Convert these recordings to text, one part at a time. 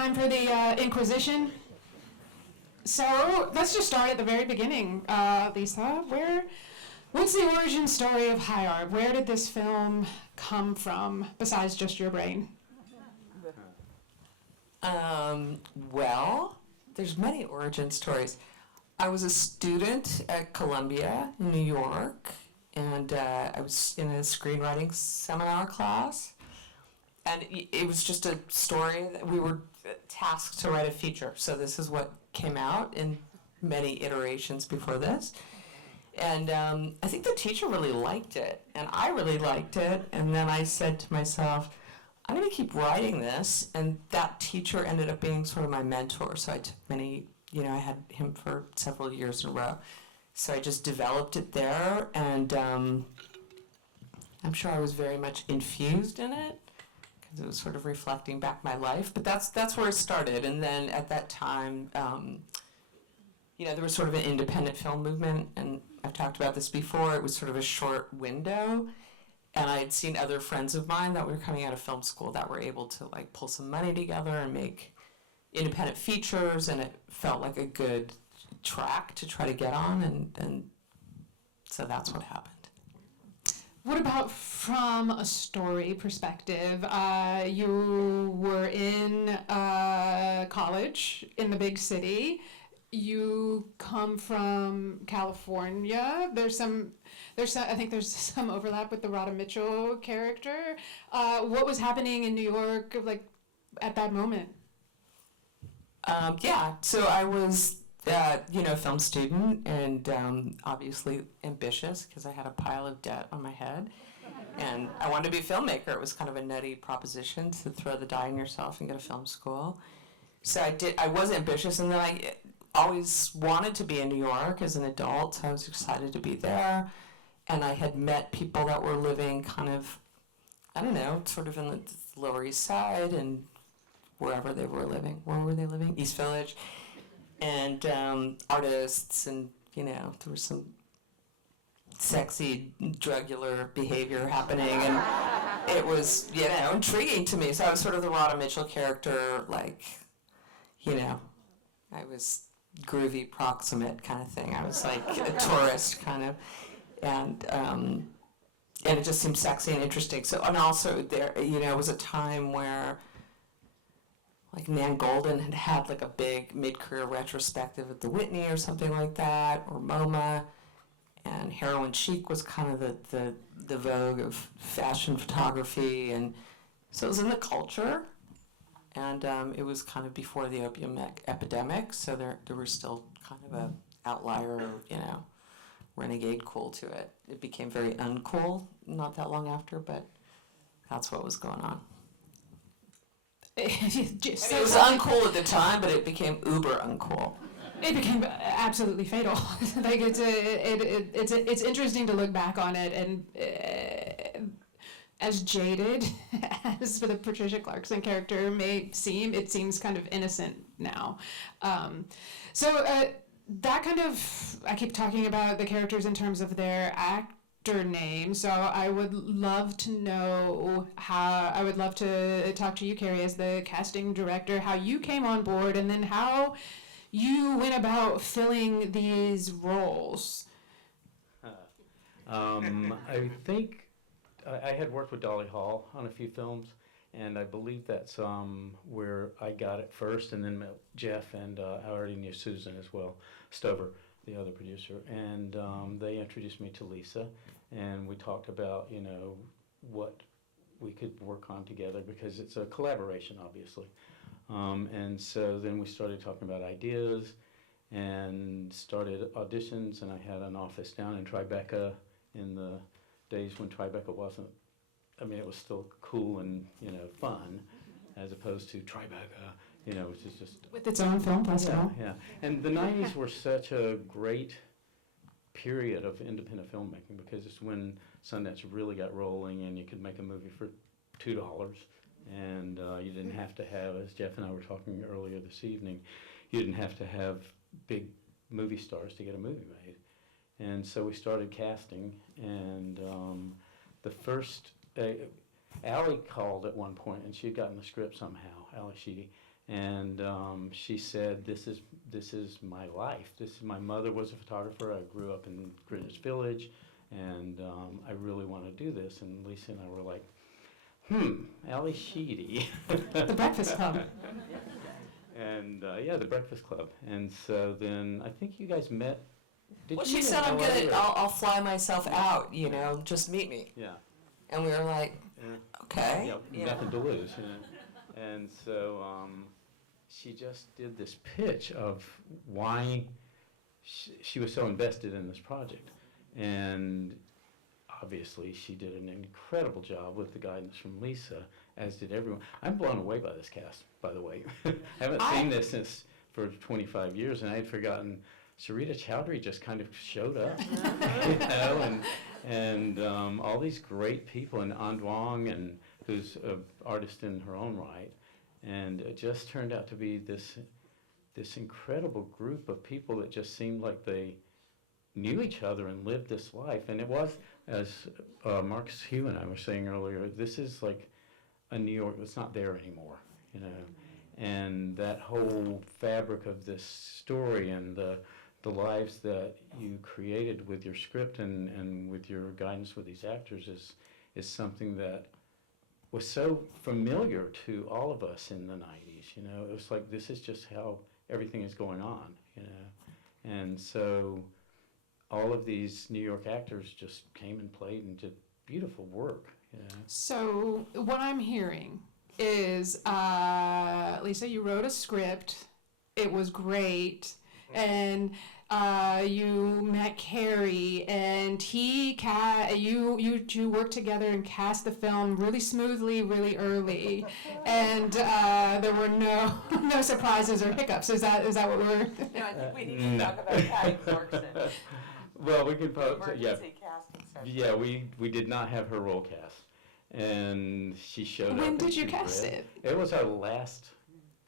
time for the Inquisition. So let's just start at the very beginning. Lisa, what's the origin story of High Art? Where did this film come from, besides just your brain? Well, there's many origin stories. I was a student at Columbia in New York, and I was in a screenwriting seminar class, and it was just a story that we were tasked to write a feature. So this is what came out in many iterations before this. And I think the teacher really liked it, and I really liked it, and then I said to myself, I'm going to keep writing this, and that teacher ended up being sort of my mentor, so I took I had him for several years in a row. So I just developed it there, and I'm sure I was very much infused in it, because it was sort of reflecting back my life, but that's where it started. And then at that time, there was sort of an independent film movement, and I've talked about this before. It was sort of a short window, and I had seen other friends of mine that were coming out of film school that were able to like pull some money together and make independent features, and it felt like a good track to try to get on, and so that's what happened. What about from a story perspective? You were in college in the big city. You come from California. I think there's some overlap with the Radha Mitchell character. What was happening in New York, like at that moment? So I was, a film student, and obviously ambitious because I had a pile of debt on my head, and I wanted to be a filmmaker. It was kind of a nutty proposition to throw the die on yourself and go to film school. So I was ambitious, and then I always wanted to be in New York as an adult, so I was excited to be there. And I had met people that were living kind of, sort of in the Lower East Side and wherever they were living. Where were they living? East Village. And artists, and, there was some sexy drug-ular behavior happening, and it was, intriguing to me. So I was sort of the Radha Mitchell character, like, I was groovy, proximate kind of thing. I was like a tourist kind of, and it just seemed sexy and interesting. So, and also there, it was a time where like Nan Goldin had like a big mid-career retrospective at the Whitney or something like that, or MoMA, and heroin chic was kind of the vogue of fashion photography, and so it was in the culture. And it was kind of before the opium epidemic, so there was still kind of a outlier, renegade cool to it. It became very uncool not that long after, but that's what was going on. It was uncool at the time, but it became uber uncool. It became absolutely fatal. Like it's interesting to look back on it, and as jaded as the Patricia Clarkson character may seem, it seems kind of innocent now. That kind of, I keep talking about the characters in terms of their actor name, so I would love to know I would love to talk to you, Carrie, as the casting director, how you came on board, and then how you went about filling these roles. I think I had worked with Dolly Hall on a few films, and I believe that's where I got it first, and then met Jeff, and I already knew Susan as well, Stover, the other producer, and they introduced me to Lisa, and we talked about, what we could work on together, because it's a collaboration, obviously. And so then we started talking about ideas and started auditions, and I had an office down in Tribeca in the days when Tribeca wasn't, it was still cool and, fun, as opposed to Tribeca, which is just... With its own film festival. Yeah. And the 90s were such a great period of independent filmmaking, because it's when Sundance really got rolling and you could make a movie for $2. And you didn't have to have, as Jeff and I were talking earlier this evening, you didn't have to have big movie stars to get a movie made. And so we started casting, and the first, Allie called at one point, and she had gotten the script somehow, Allie Sheedy, And she said, this is my life. My mother was a photographer. I grew up in Greenwich Village, and I really want to do this. And Lisa and I were like, Ali Sheedy. The Breakfast Club. And yeah, the Breakfast Club. And so then I think you guys met. Well, she said, I'll fly myself out, just meet me. Yeah. And we were like, okay. Yeah, nothing to lose, And so she just did this pitch of why she was so invested in this project. And obviously she did an incredible job with the guidance from Lisa, as did everyone. I'm blown away by this cast, by the way. I haven't seen this for 25 years, and I had forgotten Sarita Chowdhury just kind of showed up, and all these great people, and An Duong, and who's an artist in her own right, and it just turned out to be this incredible group of people that just seemed like they knew each other and lived this life. And it was, as Marcus Hugh and I were saying earlier, this is like a New York that's not there anymore, and that whole fabric of this story and the lives that you created with your script and with your guidance with these actors is something that was so familiar to all of us in the 90s. It was like, this is just how everything is going on, and so all of these New York actors just came and played and did beautiful work. So what I'm hearing is, Lisa, you wrote a script. It was great. And you met Carey, and you worked together and cast the film really smoothly, really early, and there were no surprises or hiccups. Is that what we're? No, I think we need to talk about Patty Clarkson. Well, we could probably, Emergency casting session. Yeah, we did not have her role cast, and she showed up. When did you cast it? It was our last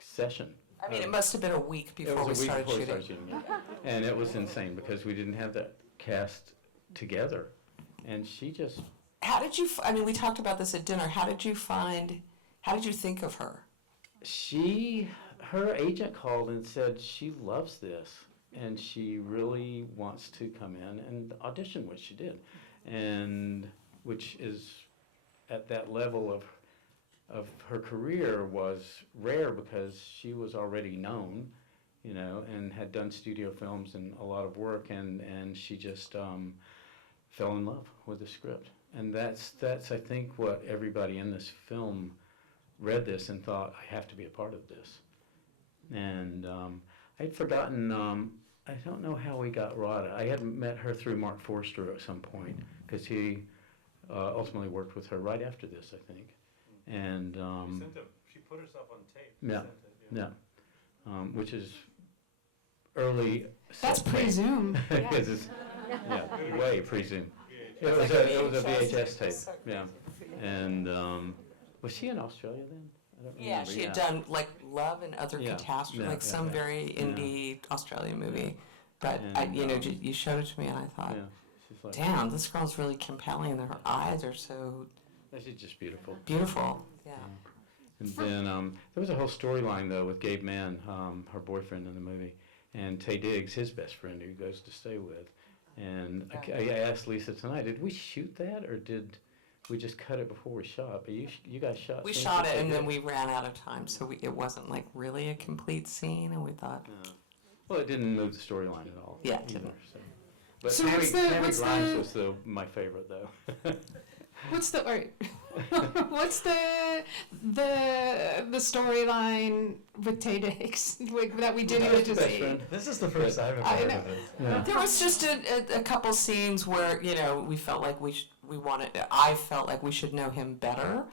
session. I mean, it must have been a week before we started shooting. And it was insane because we didn't have that cast together, and she just. How did you? We talked about this at dinner. How did you think of her? Her agent called and said she loves this, and she really wants to come in and audition, which she did, and which is at that level of her career was rare because she was already known, and had done studio films and a lot of work, and she just fell in love with the script. And that's I think what everybody in this film read this and thought, I have to be a part of this. And I'd forgotten, I don't know how we got Rada. I had met her through Mark Forster at some point, because he ultimately worked with her right after this, I think. And she put herself on tape. Yeah. Which is early. That's pre-Zoom. Way pre-Zoom. It was a VHS tape. Yeah. And was she in Australia then? I don't remember. She had done like Love and Other Catastrophe, some very indie Australian movie. But And, you showed it to me, and I thought, she's like, damn, this girl's really compelling, and her eyes are so she's just beautiful. beautiful. Yeah. And then there was a whole storyline though with Gabe Mann, her boyfriend in the movie, and Taye Diggs, his best friend, who he goes to stay with. And I asked Lisa tonight, did we shoot that or did we just cut it before we shot? But you guys shot. We shot it, and then we ran out of time, so it wasn't like really a complete scene, and we thought. Well, it didn't move the storyline at all. Yeah, it either, didn't. so. But So Tammy what's Grimes was my favorite though. What's the what's the storyline with Taye Diggs that we didn't get to see? This is the first I've ever heard of it. Yeah. There was just a couple scenes where we felt like I felt like we should know him better,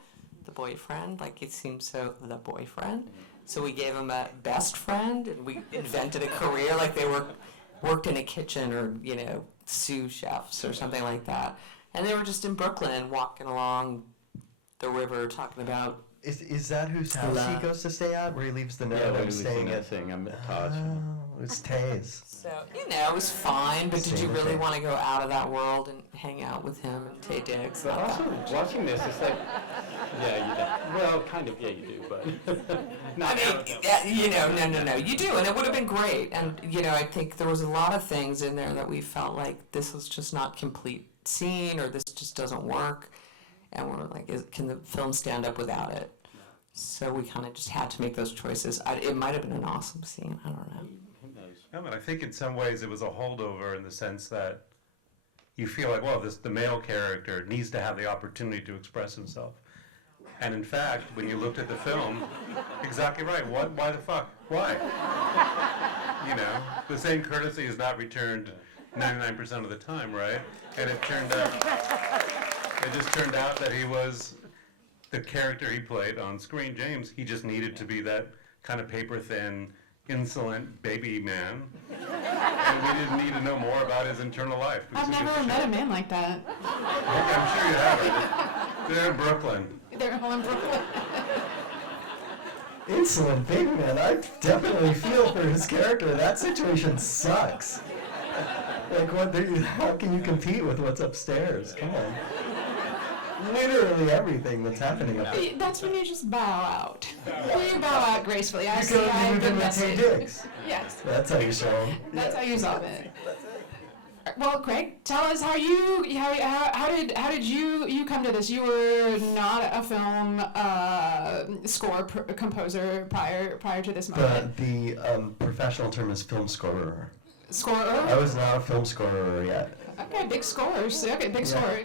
the boyfriend. Like it seemed so the boyfriend. So we gave him a best friend, and we invented a career like they worked in a kitchen or sous chefs or something like that. And they were just in Brooklyn walking along the river talking about. Is that whose house he goes to stay at, where he leaves the note? Yeah, I'm staying at. I'm at Todd's. Oh, it's Taye's. So it was fine, but did you really want to go out of that world and hang out with him and Taye Diggs? But also watching this, it's like, you do. Well, kind of, you do, but I mean, no. You do, and it would have been great. And, I think there was a lot of things in there that we felt like this was just not complete scene, or this just doesn't work. And we're like, can the film stand up without it? So we kind of just had to make those choices. It might have been an awesome scene. I don't know. No, but I think in some ways it was a holdover in the sense that you feel like, well, the male character needs to have the opportunity to express himself. And in fact, when you looked at the film, exactly right. Why the fuck? Why? The same courtesy is not returned 99% of the time, right? And it just turned out that he was the character he played on screen, James. He just needed to be that kind of paper-thin, insolent baby man. And we didn't need to know more about his internal life. I've never met a man like that. Okay, I'm sure you haven't. They're in Brooklyn. They're all in Brooklyn. Insolent baby man. I definitely feel for his character. That situation sucks. Like, how can you compete with what's upstairs? Come on. Literally everything that's happening up there. That's when you just bow out. You bow out gracefully. I see. You I've been imitate messaged. dicks. Yes. That's how you show them. That's how you solve it. Well, Craig, tell us how did you come to this? You were not a film score composer prior to this moment. The professional term is film scorer. Scorer? I was not a film scorer yet. Okay, big scores. Okay, big score.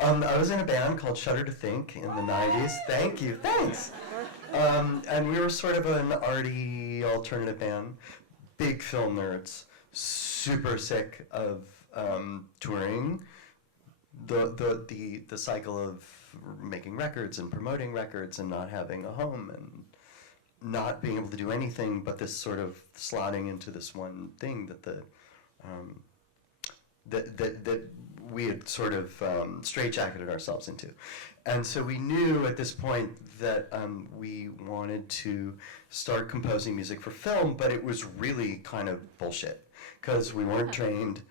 I was in a band called Shudder to Think in the 90s. Thank you, thanks. And we were sort of an arty alternative band, big film nerds, super sick of touring, the cycle of making records and promoting records and not having a home and not being able to do anything but this sort of slotting into this one thing that that we had sort of straitjacketed ourselves into. And so we knew at this point that we wanted to start composing music for film, but it was really kind of bullshit because we weren't trained.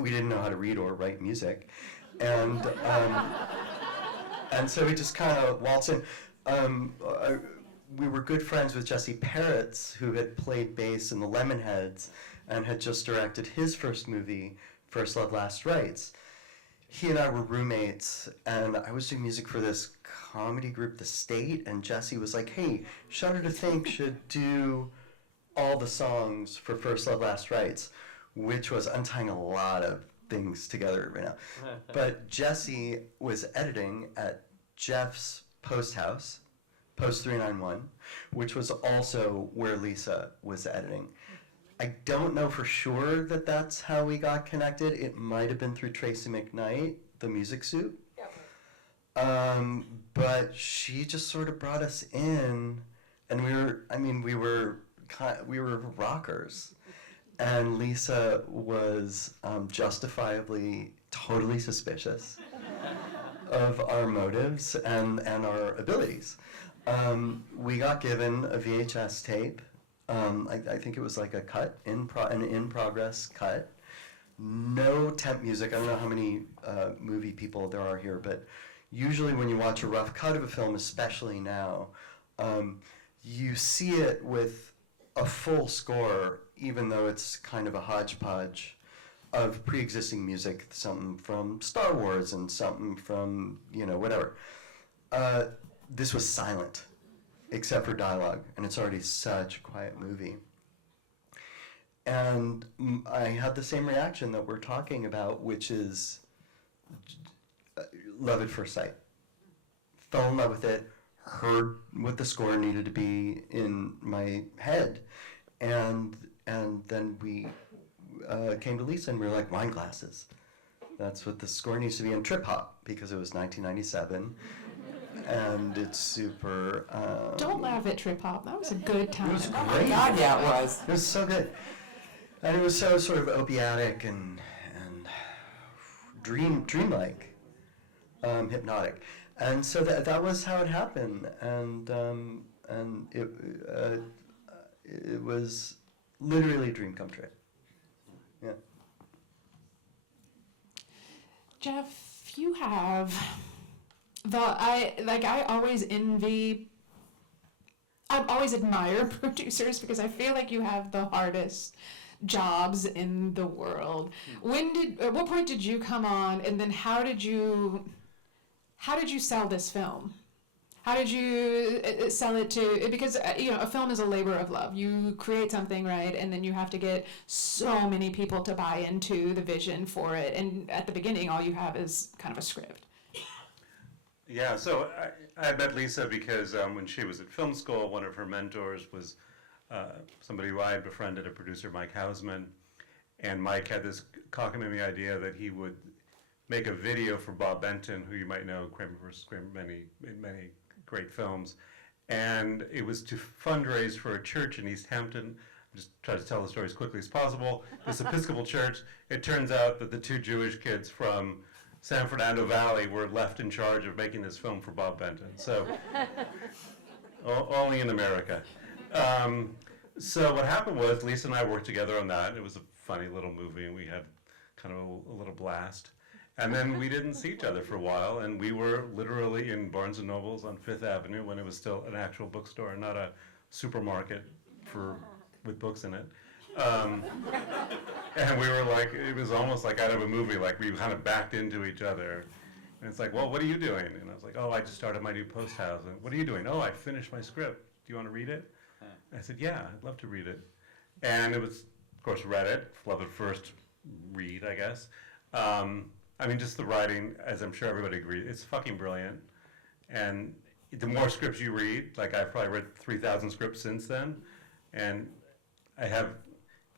We didn't know how to read or write music. And so we just kind of waltzed in. We were good friends with Jesse Peretz, who had played bass in the Lemonheads and had just directed his first movie, First Love, Last Rites. He and I were roommates, and I was doing music for this comedy group, The State, and Jesse was like, hey, Shudder to Think should do all the songs for First Love, Last Rites, which was untying a lot of things together right now. But Jesse was editing at Jeff's post house, Post 391, which was also where Lisa was editing. I don't know for sure that that's how we got connected. It might have been through Tracy McKnight, the music suit. But she just sort of brought us in, and we were rockers. And Lisa was justifiably totally suspicious of our motives and our abilities. We got given a VHS tape. I think it was like a cut, an in-progress cut. No temp music. I don't know how many movie people there are here, but usually when you watch a rough cut of a film, especially now, you see it with a full score, even though it's kind of a hodgepodge of pre-existing music, something from Star Wars and something from, whatever. This was silent, except for dialogue, and it's already such a quiet movie. And I had the same reaction that we're talking about, which is love at first sight. Fell in love with it, heard what the score needed to be in my head, and then we came to Lisa and we were like, wine glasses. That's what the score needs to be in trip hop, because it was 1997. And it's super... Don't laugh at trip hop. That was a good time. It was Oh my great. God, yeah, it was. It was so good. And it was so sort of opiatic and dreamlike, hypnotic. And so that was how it happened. And it was literally a dream come true. Yeah. Jeff, you have... I always envy I've always admired producers because I feel like you have the hardest jobs in the world. At what point did you come on, and then how did you sell this film? How did you sell it to, because a film is a labor of love. You create something, right, and then you have to get so many people to buy into the vision for it, and at the beginning all you have is kind of a script. Yeah, so I met Lisa because when she was at film school, one of her mentors was somebody who I had befriended, a producer, Mike Hausman, and Mike had this cockamamie idea that he would make a video for Bob Benton, who you might know, Kramer vs. Kramer, many great films, and it was to fundraise for a church in East Hampton. I'll just try to tell the story as quickly as possible. This Episcopal church, it turns out that the two Jewish kids from San Fernando Valley were left in charge of making this film for Bob Benton. So, only in America. So what happened was Lisa and I worked together on that. It was a funny little movie, and we had kind of a little blast. And then we didn't see each other for a while, and we were literally in Barnes & Noble's on Fifth Avenue when it was still an actual bookstore and not a supermarket with books in it. And we were like, it was almost like out of a movie, like we kind of backed into each other. And it's like, well, what are you doing? And I was like, oh, I just started my new post house. And what are you doing? Oh, I finished my script. Do you want to read it? I said, yeah, I'd love to read it. And it was, of course, read it. Love it first read, I guess. I mean, just the writing, as I'm sure everybody agrees, it's fucking brilliant. And the more scripts you read, like I've probably read 3,000 scripts since then, and I have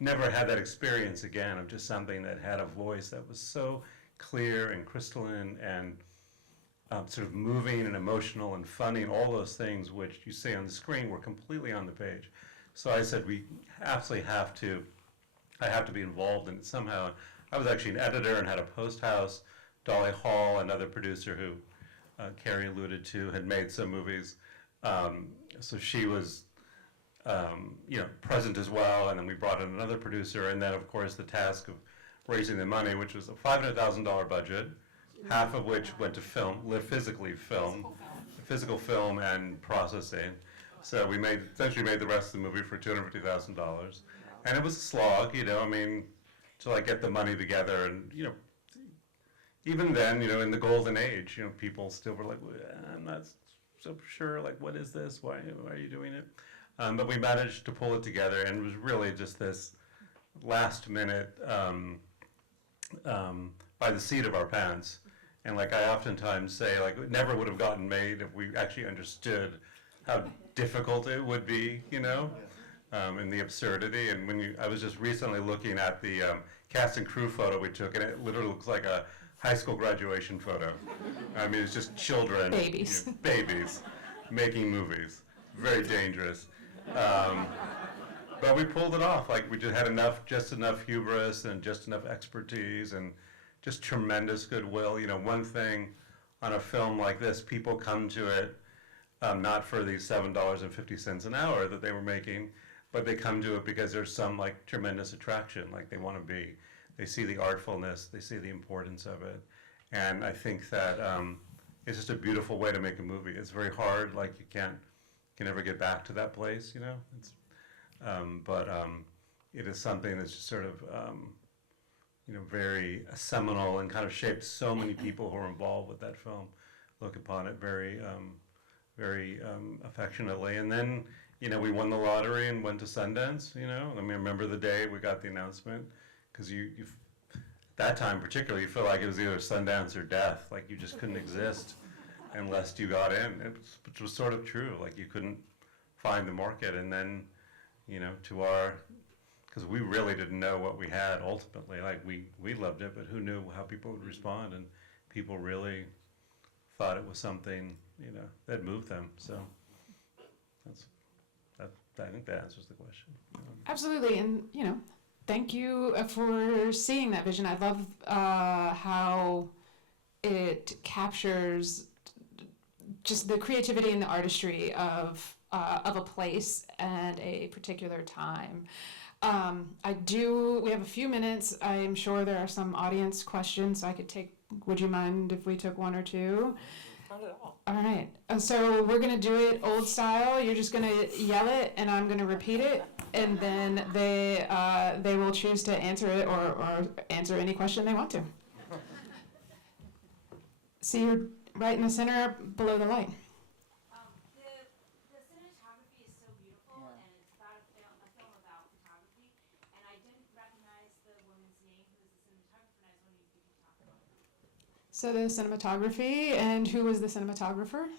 never had that experience again of just something that had a voice that was so clear and crystalline and sort of moving and emotional and funny and all those things which you see on the screen were completely on the page. So I said, we absolutely have to, I have to be involved in it somehow. I was actually an editor and had a post house. Dolly Hall, another producer who Carrie alluded to, had made some movies. So she was, present as well. And then we brought in another producer. And then, of course, the task of raising the money, which was a $500,000 budget, half of which went to film, physical film and processing. So we essentially made the rest of the movie for $250,000. And it was a slog, to like get the money together, and even then, in the golden age, people still were like, I'm not so sure, like, what is this? Why are you doing it? But we managed to pull it together, and it was really just this last minute by the seat of our pants. And like I oftentimes say, like, it never would have gotten made if we actually understood how difficult it would be, and the absurdity. And I was just recently looking at the cast and crew photo we took, and it literally looks like a high school graduation photo. I mean, it's just children, Babies. Babies making movies. Very dangerous. But we pulled it off. Like, we just had just enough hubris and just enough expertise and just tremendous goodwill. One thing on a film like this, people come to it not for the $7.50 an hour that they were making, but they come to it because there's some like tremendous attraction. Like they see the artfulness, they see the importance of it, and I think that it's just a beautiful way to make a movie. It's very hard. Like you can never get back to that place, It's, but it is something that's just sort of very seminal and kind of shaped so many people who are involved with that film. Look upon it very affectionately, and then. We won the lottery and went to Sundance, I remember the day we got the announcement, because that time particularly, you feel like it was either Sundance or death, like you just couldn't exist unless you got in, which was sort of true, like you couldn't find the market. And then, because we really didn't know what we had ultimately, like we loved it, but who knew how people would respond, and people really thought it was something, that moved them, so I think that answers the question. Absolutely, and thank you for seeing that vision. I love how it captures just the creativity and the artistry of a place and a particular time. We have a few minutes. I'm sure there are some audience questions, so would you mind if we took one or two? Not at all. All right. So we're going to do it old style. You're just going to yell it, and I'm going to repeat it. And then they will choose to answer it or answer any question they want to. See, you're right in the center below the light. The cinematography is so beautiful, and it's about a film about photography. And I didn't recognize the woman's name who was the cinematographer, and I was wondering if you could talk about it. So the cinematography, and who was the cinematographer?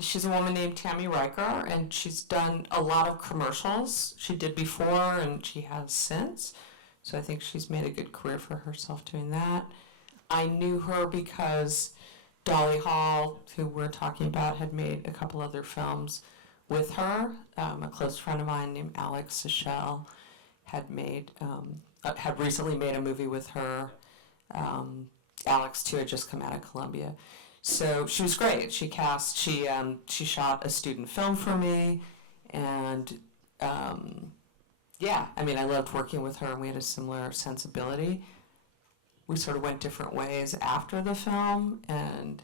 She's a woman named Tammy Riker, and she's done a lot of commercials. She did before, and she has since. So I think she's made a good career for herself doing that. I knew her because Dolly Hall, who we're talking about, had made a couple other films with her. A close friend of mine named Alex Sechelle had recently made a movie with her. Alex too had just come out of Columbia. So she was great. She shot a student film for me, and I loved working with her, and we had a similar sensibility. We sort of went different ways after the film, and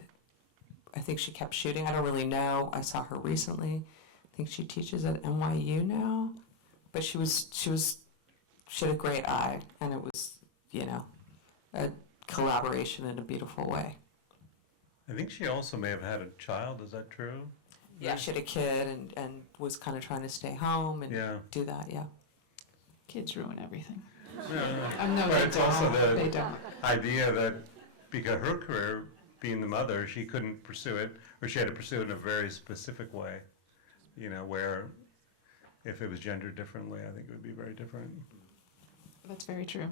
I think she kept shooting. I don't really know. I saw her recently. I think she teaches at NYU now, but she had a great eye, and it was, a collaboration in a beautiful way. I think she also may have had a child, is that true? Yeah, she had a kid and was kind of trying to stay home and do that, yeah. Kids ruin everything. Yeah. No, But they it's also don't. the They don't. idea that because her career, being the mother, she couldn't pursue it, or she had to pursue it in a very specific way, where if it was gendered differently, I think it would be very different. That's very true.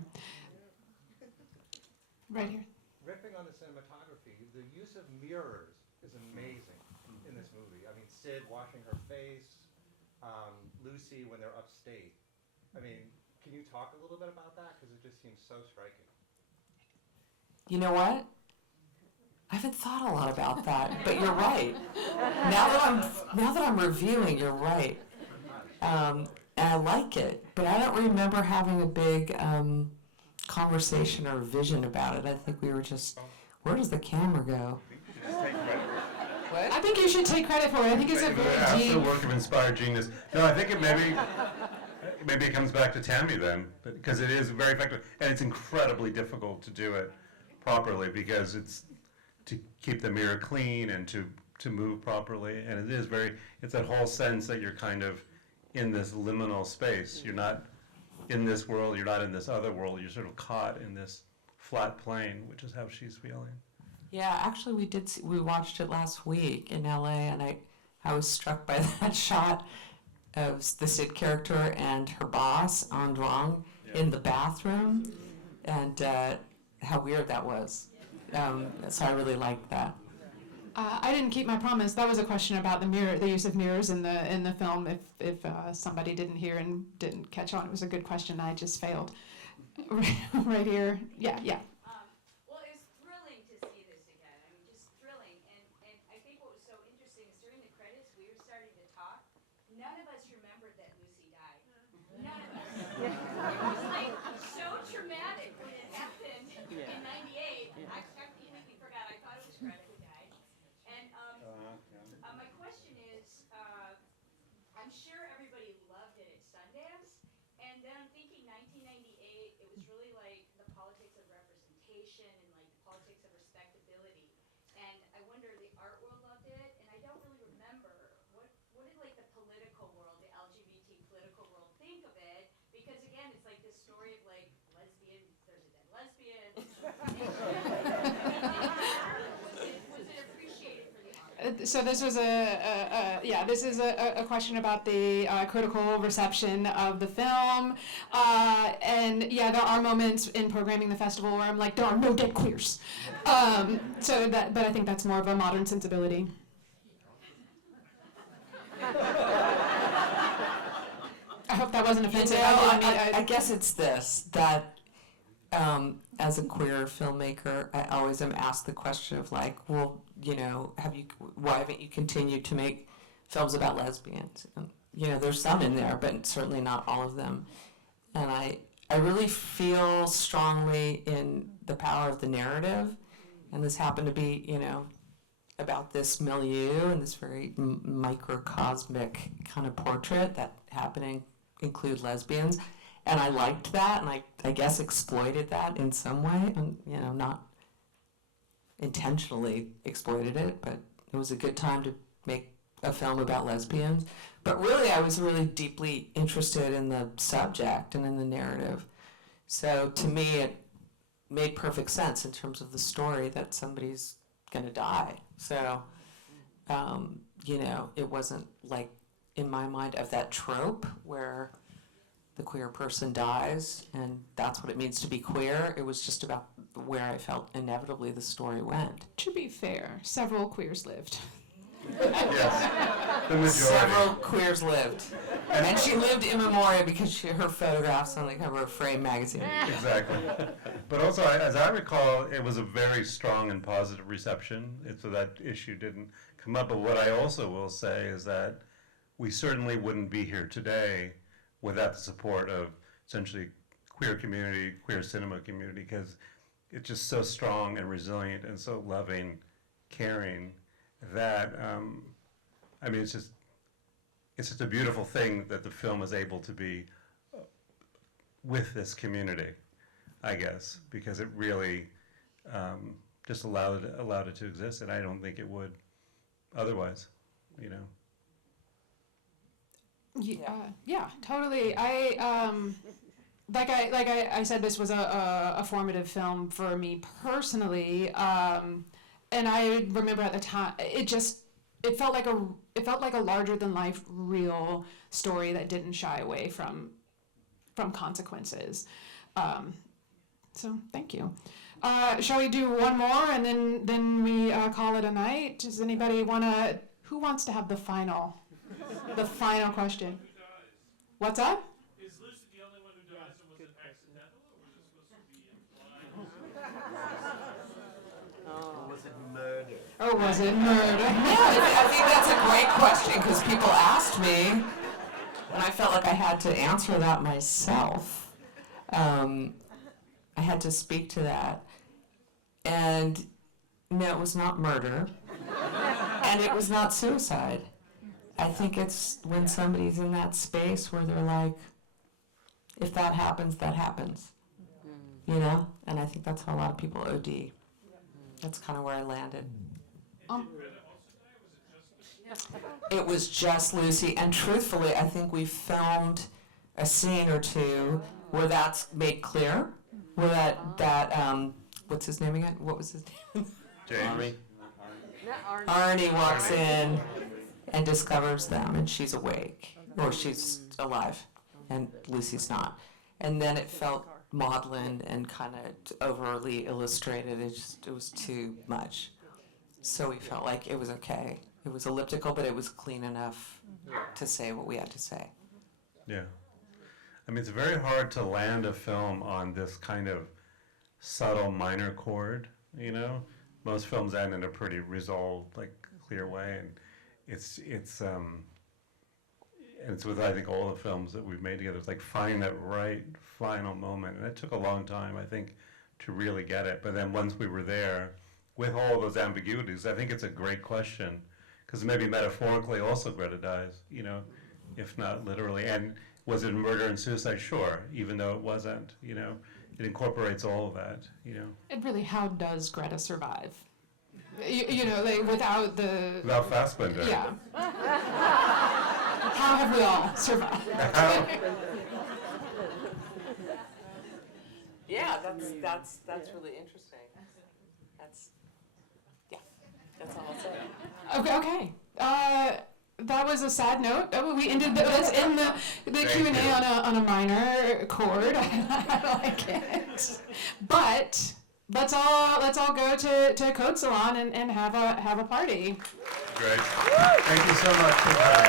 Right here. Ripping on the cinematography, the use of mirrors is amazing in this movie. I mean, Sid washing her face, Lucy when they're upstate. I mean, can you talk a little bit about that? Because it just seems so striking. You know what? I haven't thought a lot about that, but you're right. Now that I'm reviewing, you're right. And I like it, but I don't remember having a big conversation or vision about it. I think we were just, where does the camera go? What? I think you should take credit for it. I think it's a very deep. Absolute work of inspired genius. No, I think it maybe it comes back to Tammy then, because it is very effective, and it's incredibly difficult to do it properly because it's to keep the mirror clean and to move properly, and it's that whole sense that you're kind of in this liminal space. You're not in this world, you're not in this other world, you're sort of caught in this flat plane, which is how she's feeling. Yeah, actually we watched it last week in LA, and I was struck by that shot of the Sid character and her boss, Androng, in the bathroom, and how weird that was. So I really liked that. I didn't keep my promise. That was a question about the use of mirrors in the film. If somebody didn't hear and didn't catch on, it was a good question. I just failed. Right here. Yeah. Well, it was thrilling to see this again. I mean, just thrilling. And I think what was so interesting is during the credits, we were starting to talk. None of us remembered that Lucy died. None of us. It was like so traumatic when it happened in '98. I completely forgot. I thought it was Greta who died. And my question is, I'm sure everybody loved it at Sundance. And then I'm thinking 1998, it was really like the politics of representation and like the politics of respectability. And I wonder, the art world loved it, and I don't really remember what did like the political world, the LGBT political world think of it? Because again, it's like this story of like lesbian, there's a dead lesbian. Was it appreciated for the art? So this was this is a question about the critical reception of the film, and there are moments in programming the festival where I'm like, there are no dead queers. But I think that's more of a modern sensibility. I hope that wasn't offensive. I guess it's this, that as a queer filmmaker, I always am asked the question of like, well, why haven't you continued to make films about lesbians? And, there's some in there, but certainly not all of them. And I really feel strongly in the power of the narrative And this happened to be, about this milieu and this very microcosmic kind of portrait that happened to include lesbians. And I liked that, and I guess exploited that in some way, and not intentionally exploited it, but it was a good time to make a film about lesbians. But really, I was really deeply interested in the subject and in the narrative. So to me, it made perfect sense in terms of the story that somebody's going to die. So, it wasn't like, in my mind, of that trope where the queer person dies and that's what it means to be queer. It was just about where I felt inevitably the story went. To be fair, several queers lived. Yes, the majority. Several queers lived. And she lived in memoriam because her photograph's on the cover of Frame magazine. Exactly. But also, as I recall, it was a very strong and positive reception, so that issue didn't come up. But what I also will say is that we certainly wouldn't be here today without the support of essentially queer community, queer cinema community, because it's just so strong and resilient and so loving, caring, that, it's just a beautiful thing that the film is able to be with this community, I guess, because it really just allowed it to exist, and I don't think it would otherwise, Yeah, totally. I said, this was a formative film for me personally, and I remember at the time it felt like a larger than life real story that didn't shy away from consequences. So thank you. Shall we do one more and then we call it a night? Does anybody who wants to have the final question? What's up? Is Lucy the only one who dies, and was it accidental, or was it supposed to be implied? Or was it murder? Or was it murder? Yeah, I think that's a great question because people asked me, and I felt like I had to answer that myself. I had to speak to that. And no, it was not murder. And it was not suicide. I think it's when somebody's in that space where they're like, if that happens, that happens. And I think that's how a lot of people OD. That's kind of where I landed. It was just Lucy, and truthfully, I think we filmed a scene or two where that's made clear, where that what's his name again? What was his name? James. Arnie walks in and discovers them, and she's awake, or she's alive, and Lucy's not. And then it felt maudlin and kind of overly illustrated. It was too much. So we felt like it was okay. It was elliptical, but it was clean enough to say what we had to say. Yeah. It's very hard to land a film on this kind of subtle minor chord, Most films end in a pretty resolved, clear way, and it's with, I think, all the films that we've made together. It's like finding that right final moment, and it took a long time, I think, to really get it. But then once we were there, with all those ambiguities, I think it's a great question, because maybe metaphorically also Greta dies, if not literally. And was it murder and suicide? Sure, even though it wasn't, It incorporates all of that, And really, how does Greta survive? Without the... Without Fassbender. Yeah. How have we all survived? Yeah, that's really interesting. That's all I'll say. Okay. That was a sad note. We ended let's end the Q&A on a minor chord. I like it. But let's all go to Code Salon and have a party. Great. Thank you so much for that.